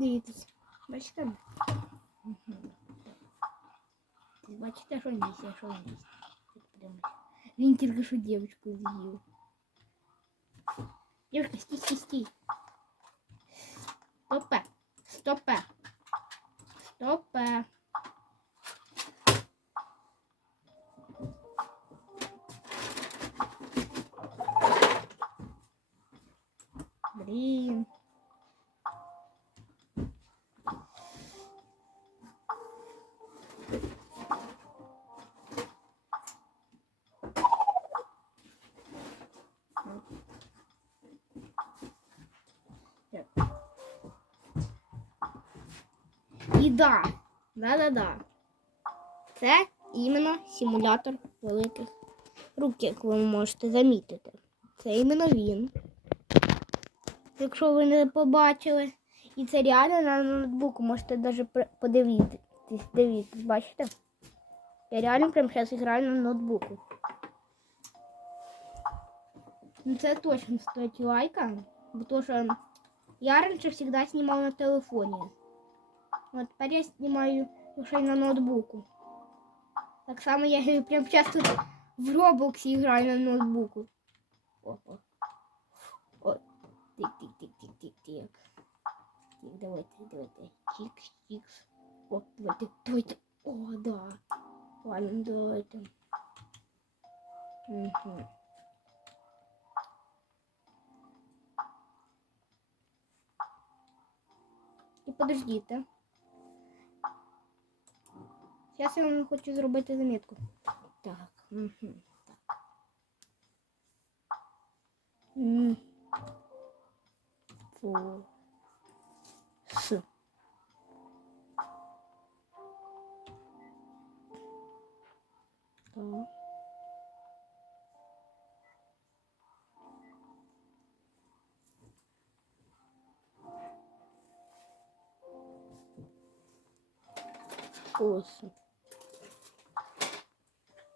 Дивіться. Бачите? Мгм. Бачите, що він їсть, а що він їсть. Тут подивимось. Він тільки що дівчинку з'їв. Дівчинка, стій, стій, стій. Стопе. Стопе. Стопе. Блін. І да, да-да-да. Це іменно симулятор великих рук, як ви можете замітити. Це іменно він. Якщо ви не побачили. І це реально на ноутбуку можете навіть подивитись. Дивіться, бачите? Я реально прямо зараз граю на ноутбуку. Ну це точно стоїть лайка, бо то, що я раніше завжди знімав на телефоні. Вот теперь я снимаю уже на ноутбуку. Так само я и прям сейчас тут в Roblox играю на ноутбуку. Опа. О, тик тик тик тик тик тик Тик, давайте, давайте. Чикс, чикс. О, давайте, давайте. О, да. Ладно, давайте. Угу. І подождите. Зараз я вам хочу зробити замітку. Так. Угу. Фу. С. Так. Ось.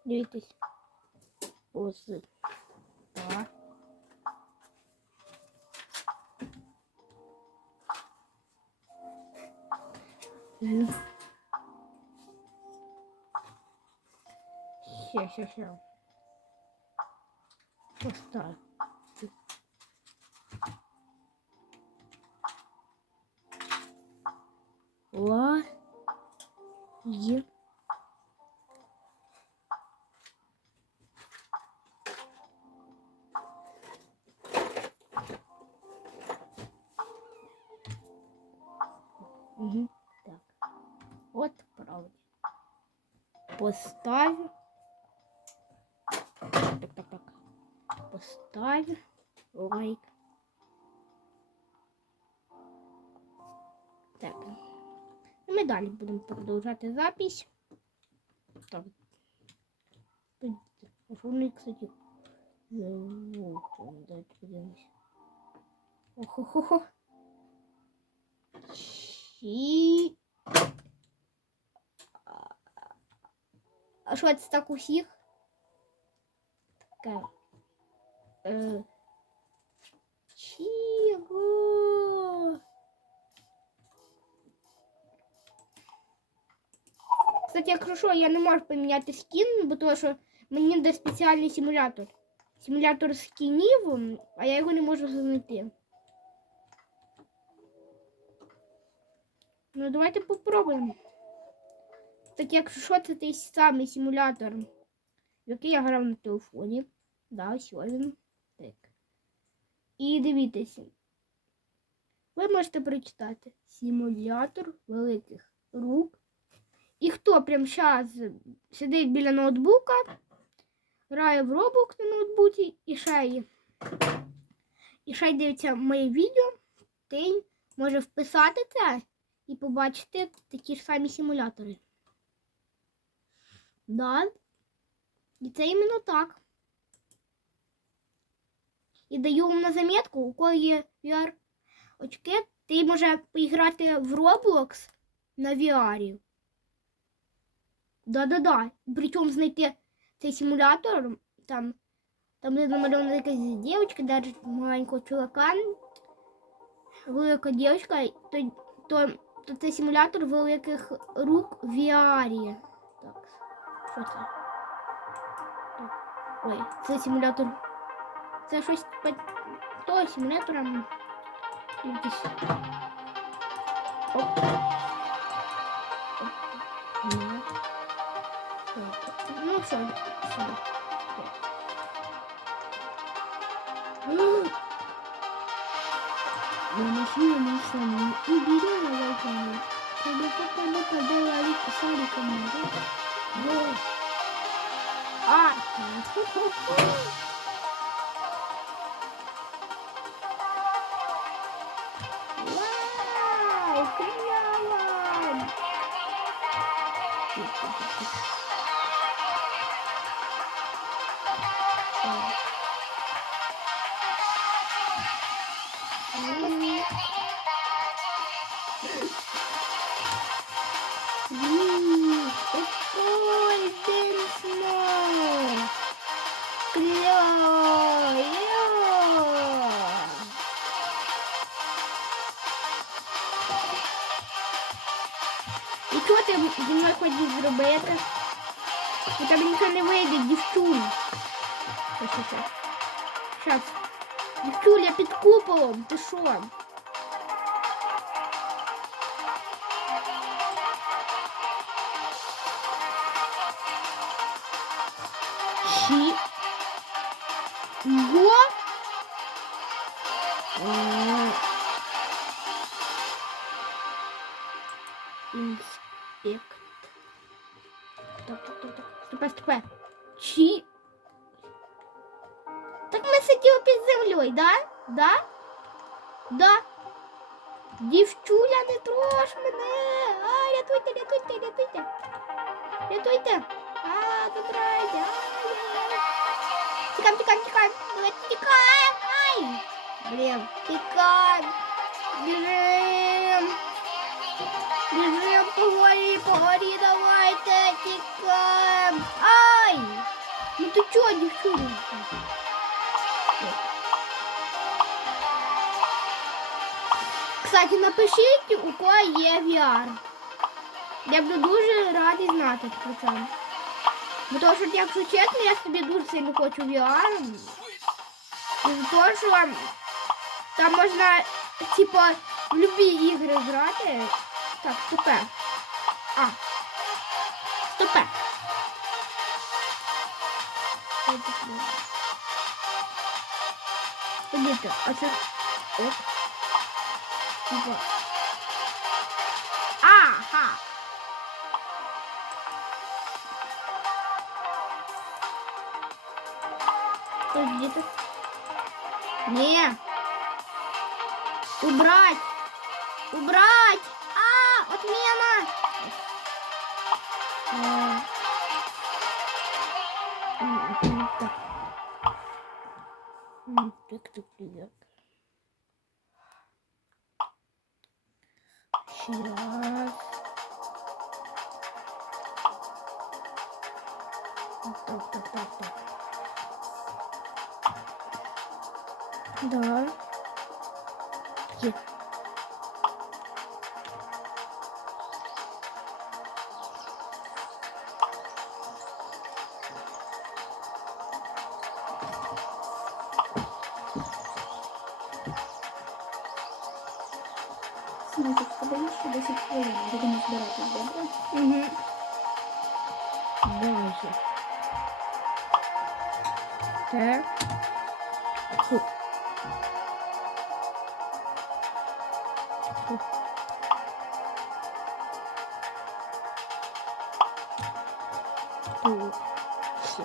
Дивіться. Ось. Так. Ще, ще, ще. Постав. Ла. Є. далі будемо продовжувати запись. Так. А що вони, кстати, звук? Давайте подивимось. Охо-хо-хо. І... А що це так усіх? Таке. Е... Чого? Кстати, якщо що, я не можу поміняти скін, бо то, що мені де спеціальний симулятор. Симулятор скінів, а я його не можу знайти. Ну, давайте попробуємо. Так якщо що, це той самий симулятор, який я грав на телефоні. Да, ось він. Так. І дивіться. Ви можете прочитати симулятор великих рук. І хто прямо зараз сидить біля ноутбука, грає в Roblox на ноутбуці і ще й, і ще й дивиться моє відео, той може вписати це і побачити такі ж самі симулятори. Да. І це іменно так. І даю вам на замітку, у кого є VR очки, ти може поіграти в Roblox на VR. Да-да-да. Причому знайти цей симулятор, там, там де намальована якась дівчинка, держить маленького чувака, велика дівчинка, то то, то це симулятор великих рук в VR. Так, що це? Ой, це симулятор. Це щось по того симулятора. Дивіться. Оп. Оп. Все, все. Я машина машина. И бери лайками. Когда попаду подала лик сариком. Вот. А! вийде, дівчуль. Що, що, що? Щас. Дівчуля під куполом, ти що? Щі. Го? М. Ти чого, дівчуля? Кстати, напишіть, у кого є VR. Я буду дуже радий знати про це. Бо тому що, якщо чесно, я собі дуже сильно хочу VR. І того, що там можна, типа, в любі ігри грати. Так, стопе. А. Стопе. Подивіться, а це... Оп. Типа. Ага. Что где-то? Не. Убрать. Убрать. А, отмена. А. Так. М, Так, так. Так, так, так. Да. Е. Всі.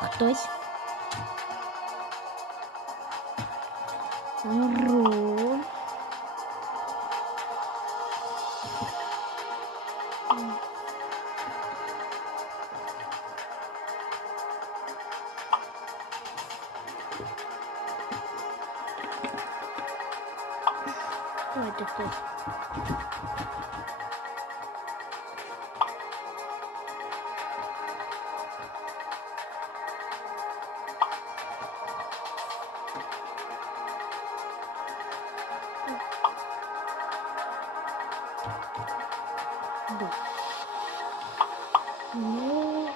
Хтось. Ру. Да. Ну.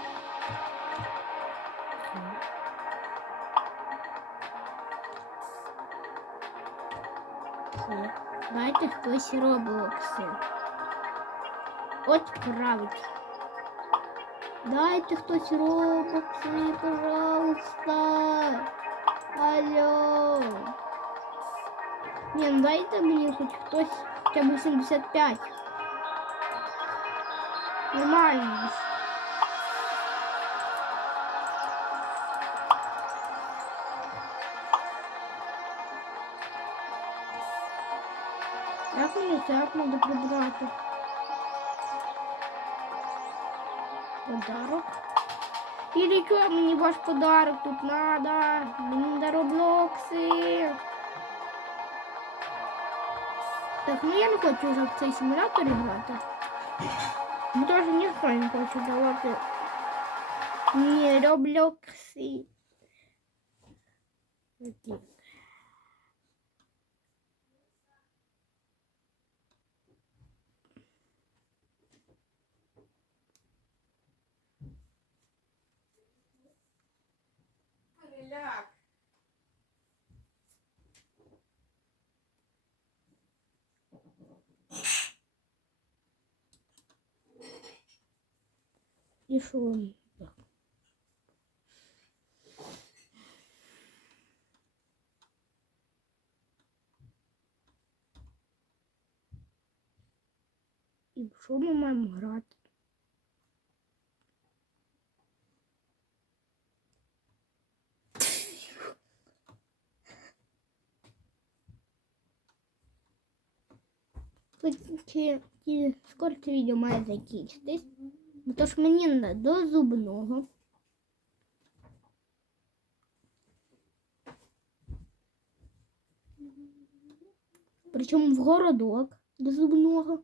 Все. Дайте хтось роблокси. От править. Дайте хтось роблокси, пожалуйста. Алло. Ні, ну дайте мені хоч хтось хоча б 75. Нормально. ж. Як мені це як прибрати? Подарок. Или что, мне ваш подарок тут надо? Мне надо. Так, ну я не хочу вже в цей симулятор грати. Теж ніхто не хоче давати. Не. Окей. Переляк. Що? Так. І що ми маємо грати? Скоро це відео має закінчитись. Тож мені не до зубного. Причому в городок до зубного.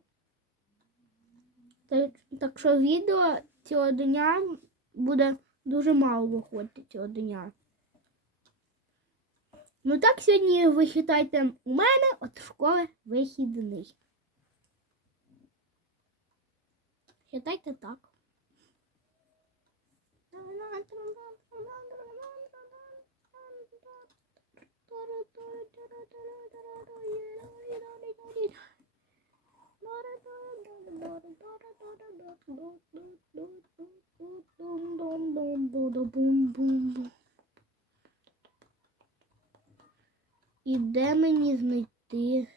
Так, так що відео цього дня буде дуже мало виходити цього дня. Ну так сьогодні ви вважайте у мене от школи вихідний. Считайте так. І де мені знайти?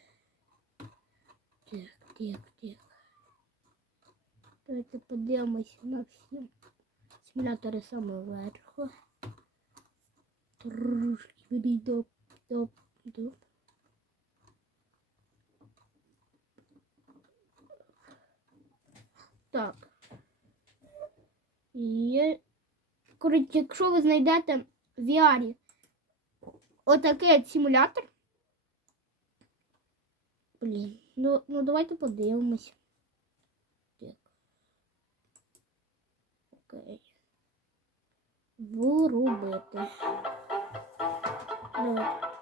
Так, так, так. Давайте подивимося на всі симулятори самого верху. Трошки доп, доп, доп. Так. Є. Коротше, якщо ви знайдете в VR отакий от симулятор. Блін, ну, ну давайте подивимось. Так. Окей. Вирубити. Давай.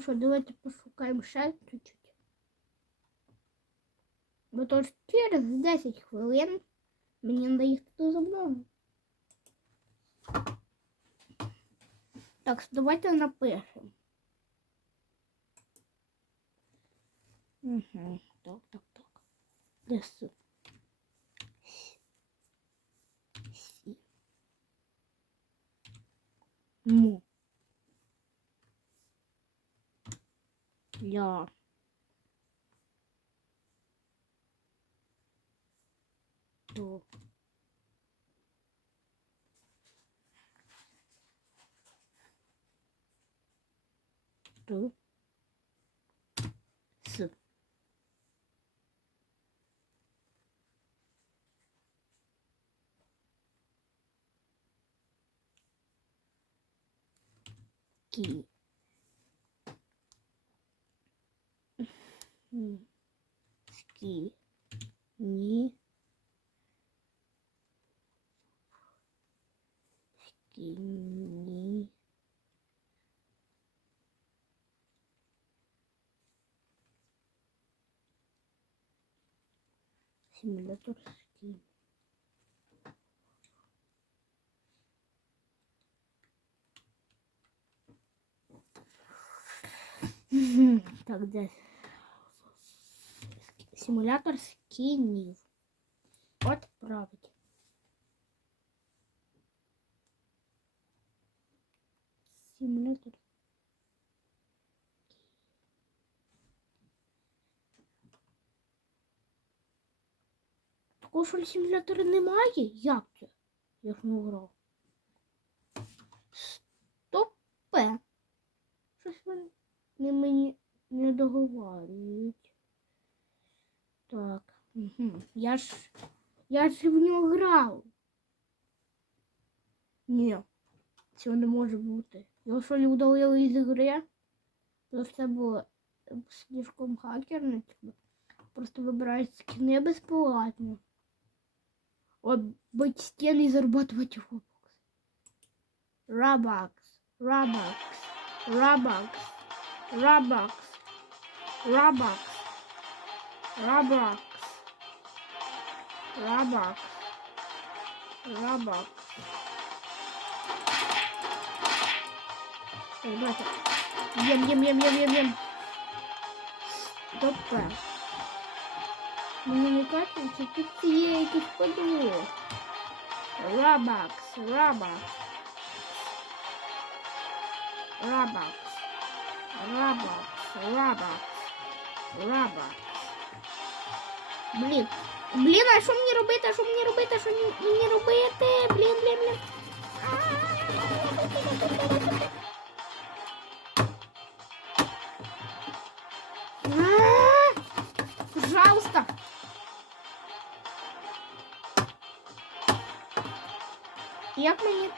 Ну що, давайте пошукаємо ще чуть-чуть. Бо то ж через 10 хвилин мені треба їхати до зубного. Так, давайте напишемо. Угу. Так, так, так. Десу. Сі. Ja. So. So. So. Key. ски ни. Ски ни. Симулятор ски. Тогда Симулятор скинів. От править. Симулятор. Такого симулятора немає? Як це? Я ж не грав. Стопе. Щось вони мені не договарюють. Так. Угу. Я ж. Я ж в нього грав. Ні. Цього не може бути. Його що не удалили із гри? То це було е, слишком хакерне. типу. Просто вибирають скини безплатно. От быть стіни і зарабатывать Robux. Robux. Robux. Robux. Robux. Robux. Robux. Robux. Robux. Ой, давайте. Ем, ем, ем, ем, ем, ем. Добре. Мені не кажеться, тут є якийсь подвох. Рабакс, рабакс. Рабакс. Рабакс, рабакс. Рабакс. Блін. Блін, а що мені робити? А що мені робити? А що мені- робити? Блін, блін, блін. Пожалуйста. Як мені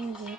Şimdi.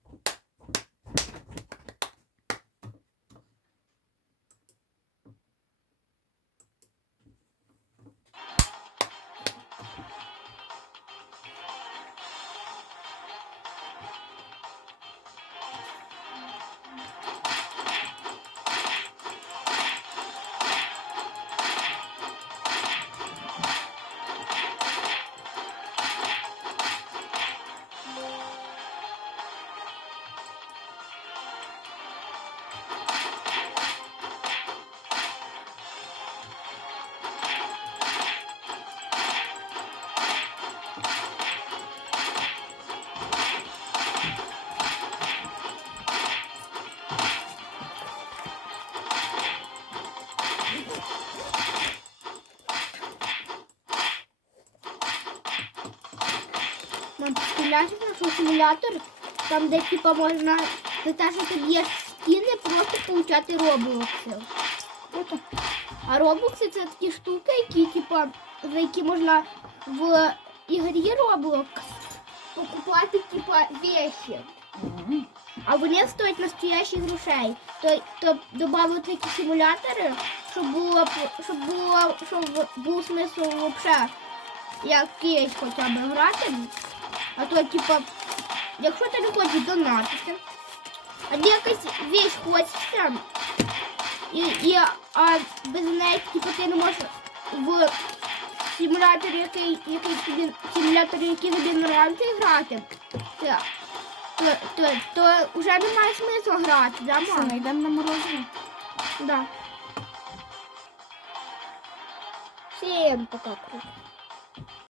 стріляти симулятор, там де типа можна за те, що ти б'єш стіни, просто получати роблокси. А робокси це такі штуки, які типа за які можна в ігрі Roblox покупати типа вещи. А вони стоять настоящих грошей. То, то додали такі симулятори, щоб було щоб було щоб був смисл вообще якийсь хоча б грати. А то типа, якщо ти не хочеш донатити, а де якась вещь хочеться, і, і а без неї типа ти не можеш в симуляторі, який, який тобі симулятор, який тобі нравиться грати. То, то, то, то вже немає смислу грати, да, Що, мам? ми йдемо на морозиво? Да. Всем пока.